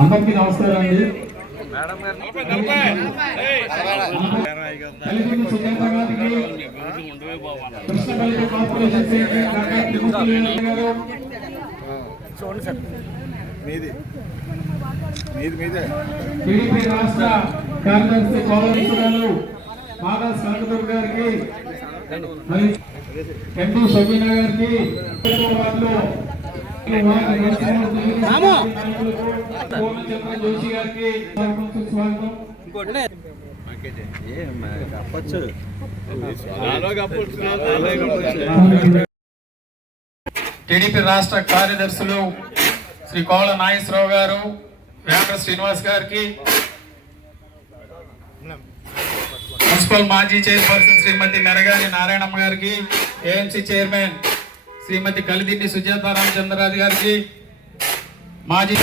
అందరికీ నమస్కారం అండి. టీడీపీ రాష్ట్ర కార్యదర్శి కోలరాజు మాదా కనకదుర్గ గారికి, ఎండి షబీనా గారికి, జోషి గారికి స్వాగతం. టీడీపీ రాష్ట్ర కార్యదర్శులు శ్రీ కోల నాగేశ్వరరావు గారు, వెంకట శ్రీనివాస్ గారికి, మున్సిపల్ మాజీ చైర్పర్సన్ శ్రీమతి మెరగాని నారాయణమ్మ గారికి, ఏఎంసీ చైర్మన్ శ్రీమతి కలిదిండి సుజాత రామచంద్రరాజు గారికి, మాజీ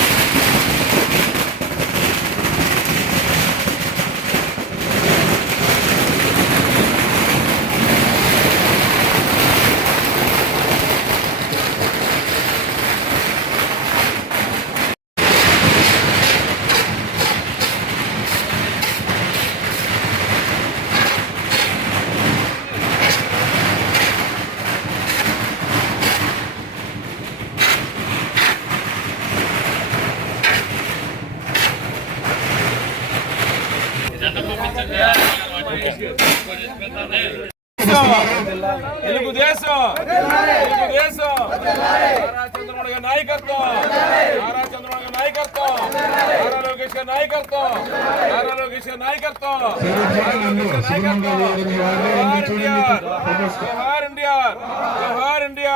తెలుగుదేశం చంద్రబాబు గారి నాయకత్వం, నారా చంద్రబాబు గారి నాయకత్వం, నారా లోకేష్ గారి నాయకత్వం, నారా లోకేష్ గారి నాయకత్వం. జోహార్ ఇండియా, జోహార్ ఇండియా.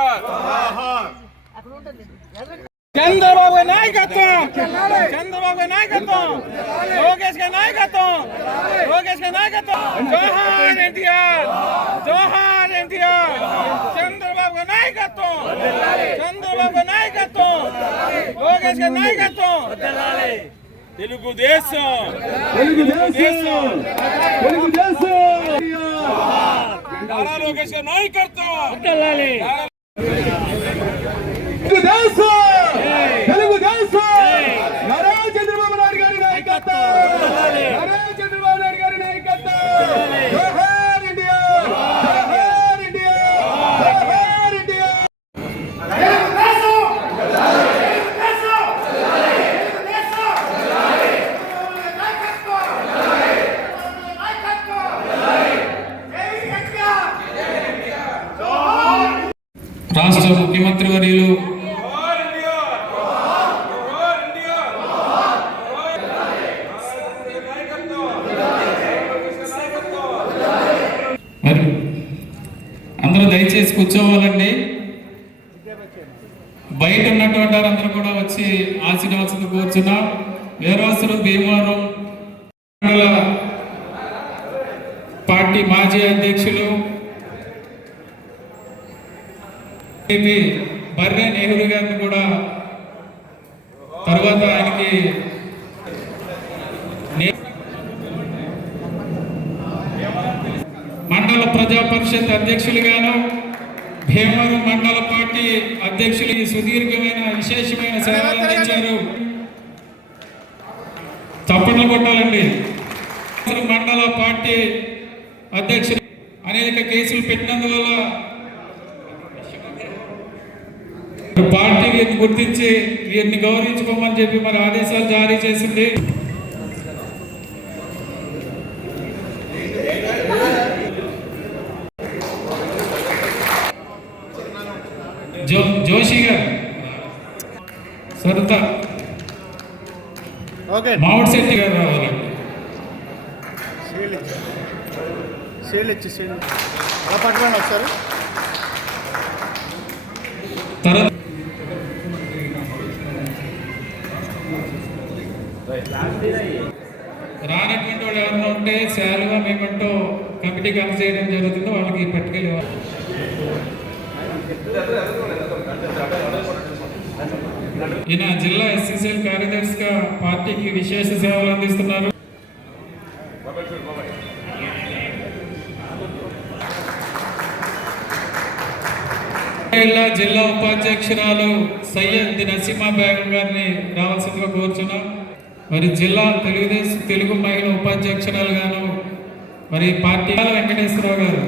చంద్రబాబు నాయకత్వం, చంద్రబాబు నాయకత్వం, లోకేష్ గారి నాయకత్వం, లోకేష్ గారి నాయకత్వం. జోహార్ ఎన్టీఆర్, జోహార్ ఎన్టీఆర్. చంద్రబాబు నాయకత్వం, చంద్రబాబు నాయకత్వం, లోకేష్ గారి నాయకత్వం. తెలుగుదేశం, తెలుగుదేశం, తెలుగుదేశం. నారా లోకేష్ గారి నాయకత్వం. తెలుగుదేశం, తెలుగుదేశం. నారా చంద్రబాబు నాయుడు గారి నాయకత్వం, నారా చంద్రబాబు నాయుడు గారి నాయకత్వం. జోహార్ ఇండియా, జోహార్ ఇండియా, జోహార్ ఇండియా. రాష్ట్ర ముఖ్యమంత్రి వర్యులు అందరూ దయచేసి కూర్చోవాలండి. బయట ఉన్నటువంటి వారందరూ కూడా వచ్చి ఆశీర్వాదంతో కూర్చున్నాం. వేరాసులు భీమవరం పార్టీ మాజీ అధ్యక్షులు బర్రె నెహ్రూ గారిని కూడా తర్వాత ఆయనకి మండల ప్రజా పరిషత్ అధ్యక్షులుగాను, భీమవరం మండల పార్టీ అధ్యక్షులు సుదీర్ఘమైన విశేషమైన సేవలు అందించారు. చప్పట్లు కొట్టాలండి. మండల పార్టీ అధ్యక్షులు అనేక కేసులు పెట్టినందువల్ల పార్టీ వీరిని గుర్తించి వీరిని గౌరవించుకోమని చెప్పి మరి ఆదేశాలు జారీ చేసింది. జోషి గారు, సరిత, మామిడి శెట్టి గారు రావాలండి. రానటువంటి వాళ్ళు ఎవరైనా ఉంటే శాలుగా మేమంటూ కమిటీకి అందజేయడం జరుగుతుందో వాళ్ళకి పట్టుకెళ్ళేవాళ్ళు. ఈయన జిల్లా ఎస్సీసీఎల్ కార్యదర్శిగా పార్టీకి విశేష సేవలు అందిస్తున్నారు. సిరిసిల్ల జిల్లా ఉపాధ్యక్షురాలు సయ్యద్ నసీమా బేగం గారిని రావాల్సిందిగా కోరుచున్నాం. మరి జిల్లా తెలుగు మహిళా ఉపాధ్యక్షురాలు గాను మరి పార్టీ వెంకటేశ్వరరావు గారు.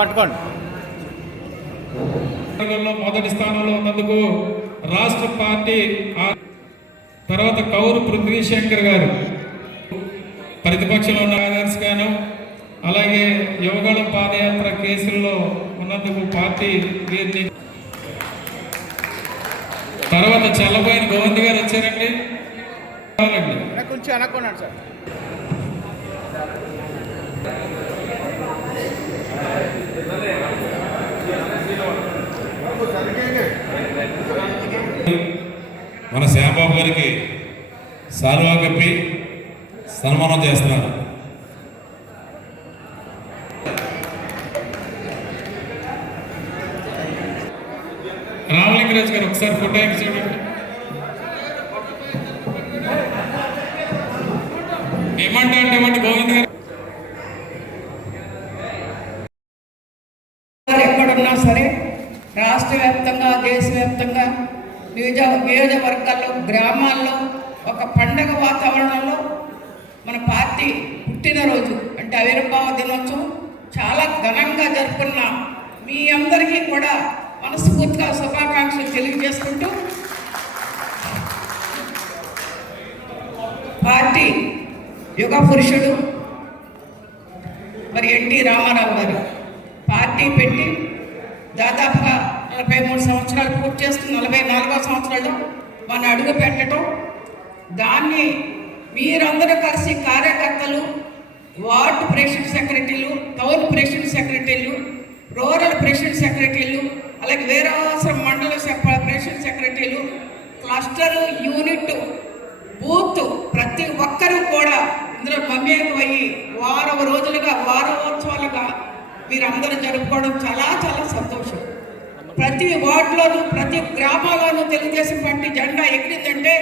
పట్టుకోండి. మొదటి స్థానంలో ఉన్నందుకు రాష్ట్ర పార్టీ. తర్వాత కౌరు పృథ్వీశంకర్ గారు ప్రతిపక్షంలో ఉన్న ఆదర్శ్ గాను, అలాగే యువగళం పాదయాత్ర కేసుల్లో ఉన్నందుకు పార్టీ వీరిని. తర్వాత చల్లబోయిన గోవింద్ గారు వచ్చారండి. కొంచెం అనుకున్నాడు సార్. మన శ్యాంబాబు గారికి సాల్వా కప్పి సన్మానం చేస్తున్నారు. రామలింగరాజు గారు ఒకసారి ఫోటో చూడండి. ఏమంటే గోవింద్ గారు ఎక్కడున్నా సరే రాష్ట్ర వ్యాప్తంగా దేశవ్యాప్తంగా నియోజకవర్గాల్లో గ్రామాల్లో ఒక పండగ వాతావరణంలో మన పార్టీ పుట్టినరోజు అంటే ఆవిర్భావ దినోత్సవం చాలా ఘనంగా జరుపుకున్న మీ అందరికీ కూడా మనస్ఫూర్తిగా శుభాకాంక్షలు తెలియజేసుకుంటూ పార్టీ యుగ పురుషుడు మరి ఎన్టీ రామారావు గారు పార్టీ పెట్టి దాదాపుగా 43 సంవత్సరాలు పూర్తి చేస్తున్న 44వ సంవత్సరంలో మన అడుగు పెట్టడం, దాన్ని మీరందరూ కలిసి కార్యకర్తలు, వార్డు ప్రెసిడెంట్ సెక్రటరీలు, టౌన్ ప్రెసిడెంట్ సెక్రటరీలు, రూరల్ ప్రెసిడెంట్ సెక్రటరీలు, అలాగే వీరావాసం మండల ప్రెసిడెంట్ సెక్రటరీలు, క్లస్టరు, యూనిట్, బూత్ ప్రతి ఒక్కరూ కూడా ఇందులో మమేకమయ్యి వారం రోజులుగా వారోత్సవాలుగా మీరందరూ జరుపుకోవడం చాలా చాలా సంతోషం. ప్రతి వార్డులోనూ ప్రతి గ్రామాల్లోనూ తెలుగుదేశం పార్టీ జెండా ఎగిరిందంటే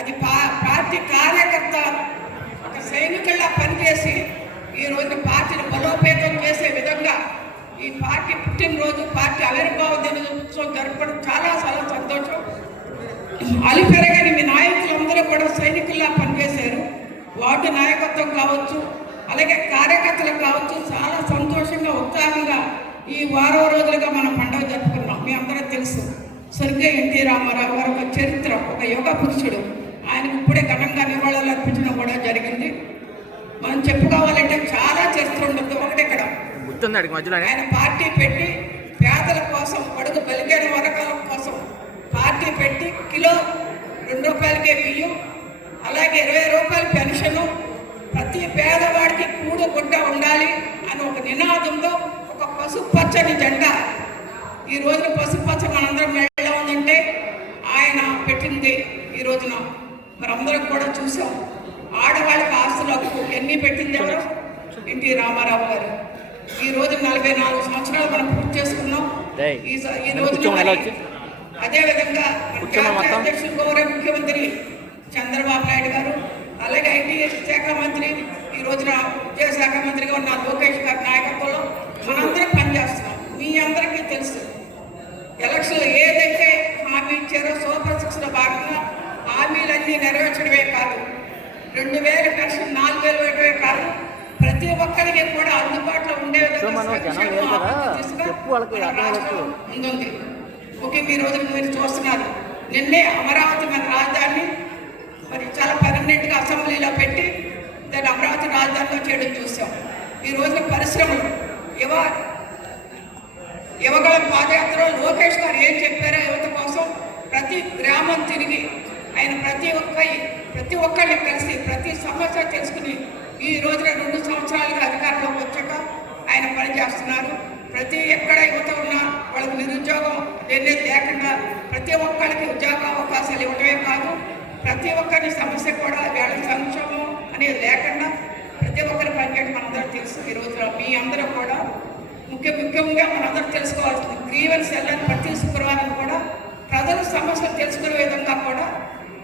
అది పార్టీ కార్యకర్త ఒక సైనికుల్లా పనిచేసి ఈ రోజు పార్టీని బలోపేతం చేసే విధంగా ఈ పార్టీ పుట్టినరోజు పార్టీ ఆవిర్భావ దినోత్సవం జరపడం చాలా చాలా సంతోషం. అలిపెరగని మీ నాయకులందరూ కూడా సైనికుల్లా పనిచేశారు. వార్డు నాయకత్వం కావచ్చు, అలాగే కార్యకర్తలకు కావచ్చు, చాలా సంతోషంగా ఉత్సాహంగా ఈ వారం రోజులుగా మనం పండుగ జరుపుకున్నాం. మీ అందరూ తెలుసు స్వర్గీయ ఎన్టీ రామారావు గారు ఒక చరిత్ర, ఒక యుగ పురుషుడు. ఆయనకు ఇప్పుడే ఘనంగా నివాళులు అర్పించడం కూడా జరిగింది. మనం చెప్పుకోవాలంటే చాలా చరిత్ర ఉండదు. ఒకటి ఇక్కడ ఆయన పార్టీ పెట్టి పేదల కోసం, బడుగు బలిగిన వర్గాల కోసం పార్టీ పెట్టి కిలో 2 రూపాయలకే బియ్యం, అలాగే 20 రూపాయల పెన్షను, ప్రతి పేదవాడికి కూడు గుడ్డ ఉండాలి అని ఒక నినాదంతో ఒక పసుపు పచ్చని జెండా. ఈ రోజున పసుపు పచ్చ మనందరం మెడలో ఉందంటే ఆయన పెట్టింది. ఈ రోజున మనందరం కూడా చూసాం. ఆడవాళ్ళకి ఆస్తులకు ఎన్ని పెట్టింది ఎవరు? ఎన్టీ రామారావు గారు. ఈ రోజు 44 సంవత్సరాలు మనం పూర్తి చేసుకున్నాం. ఈ రోజున అదేవిధంగా అధ్యక్షులు గౌరవ ముఖ్యమంత్రి చంద్రబాబు నాయుడు గారు, అలాగే ఐటీ శాఖ మంత్రి, ఈ రోజున విద్యాశాఖ మంత్రిగా ఉన్న లోకేష్ గారి నాయకత్వంలో మనందరం పనిచేస్తున్నాం. మీ అందరికీ తెలుసు ఎలక్షన్లో ఏదైతే హామీ ఇచ్చారో సూపర్ 6లో భాగంగా హామీలన్నీ నెరవేర్చడమే కాదు, 2000 పెన్షన్ 4000 వేయడమే కాదు, ప్రతి ఒక్కరికి కూడా అందుబాటులో ఉండే విధంగా ముందుంది. ముఖ్యంగా ఈ రోజు మీరు చూస్తున్నారు. నిన్నే అమరావతి మన రాజధాని మరి చాలా పర్మనెంట్గా అసెంబ్లీలో పెట్టి దాన్ని అమరావతి రాజధానిలో చేయడం చూసాం. ఈ రోజున పరిశ్రమలు యువగళం పాదయాత్రలో లోకేష్ గారు ఏం చెప్పారో యువత కోసం ప్రతి గ్రామం తిరిగి ఆయన ప్రతి ఒక్కరిని కలిసి ప్రతి సమస్య తెలుసుకుని ఈ రోజున 2 సంవత్సరాలుగా అధికారంలోకి వచ్చాక ఆయన పనిచేస్తున్నారు. ప్రతి ఎక్కడ యువత ఉన్నా వాళ్ళకి నిరుద్యోగం అనేది లేకుండా ప్రతి ఒక్కరికి ఉద్యోగ అవకాశాలు ఇవ్వడమే కాదు, ప్రతి ఒక్కరి సమస్య కూడా వాళ్ళ సంక్షేమం అనేది లేకుండా ప్రతి ఒక్కరి పనిచేయడం మనందరూ తెలుసు. ఈ రోజున మీ అందరూ కూడా ముఖ్యంగా మనందరూ తెలుసుకోవాల్సింది గ్రీవెన్స్ సెల్లని ప్రతి శుక్రవారం కూడా ప్రజల సమస్యలు తెలుసుకునే విధంగా కూడా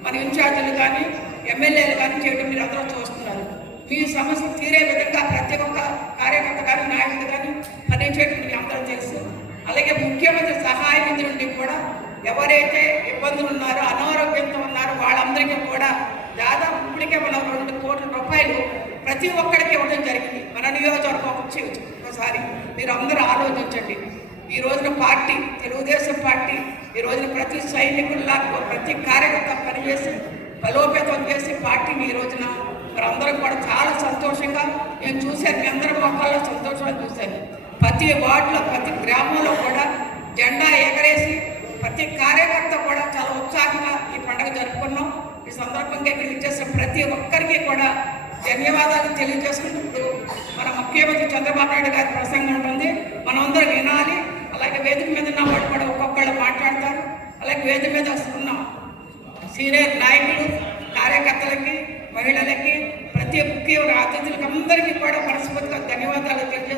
మన ఇన్ఛార్జీలు కానీ ఎమ్మెల్యేలు కానీ చేయడం మీరు అందరూ చూస్తున్నారు. మీ సమస్య తీరే విధంగా ప్రతి ఒక్క కార్యకర్త కానీ నాయకుడు కానీ పనిచేయడం మీ అందరూ తెలుసు. అలాగే ముఖ్యమంత్రి సహాయ నిధి నుండి కూడా ఎవరైతే ఇబ్బందులు ఉన్నారో అనారోగ్యంతో ఉన్నారో వాళ్ళందరికీ కూడా దాదాపు ఇప్పటికే మనం 2 కోట్ల రూపాయలు ప్రతి ఒక్కరికి ఇవ్వడం జరిగింది. మన నియోజకవర్గం వచ్చి ఒకసారి మీరు అందరూ ఆలోచించండి. ఈ రోజున పార్టీ తెలుగుదేశం పార్టీ ఈ రోజున ప్రతి సైనికుల్లా ప్రతి కార్యకర్త పనిచేసి బలోపేతం చేసి పార్టీని ఈ రోజున మనందరం కూడా చాలా సంతోషంగా నేను చూశాను. మీ అందరి మొక్కల్లో సంతోషంగా చూశాను. ప్రతి వార్డులో ప్రతి గ్రామంలో కూడా జెండా ఎగరేసి ప్రతి కార్యకర్త కూడా చాలా ఉత్సాహంగా ఈ పండుగ జరుపుకున్నాం. ఈ సందర్భంగా ఇక్కడ ఇచ్చేసిన ప్రతి ఒక్కరికి కూడా ధన్యవాదాలు తెలియజేసుకుంటూ మన ముఖ్యమంత్రి చంద్రబాబు నాయుడు గారి ప్రసంగం ఉంటుంది, మనందరం వినాలి. అలాగే వేదిక మీద ఉన్న వాళ్ళు కూడా ఒక్కొక్కళ్ళు మాట్లాడతారు. అలాగే వేదిక మీద ఉన్న సీనియర్ నాయకులు కార్యకర్తలకి మహిళలకి ప్రతి ముఖ్య అతిథులకి అందరికీ కూడా మనస్ఫూర్తిగా ధన్యవాదాలు తెలియజేస్తాను.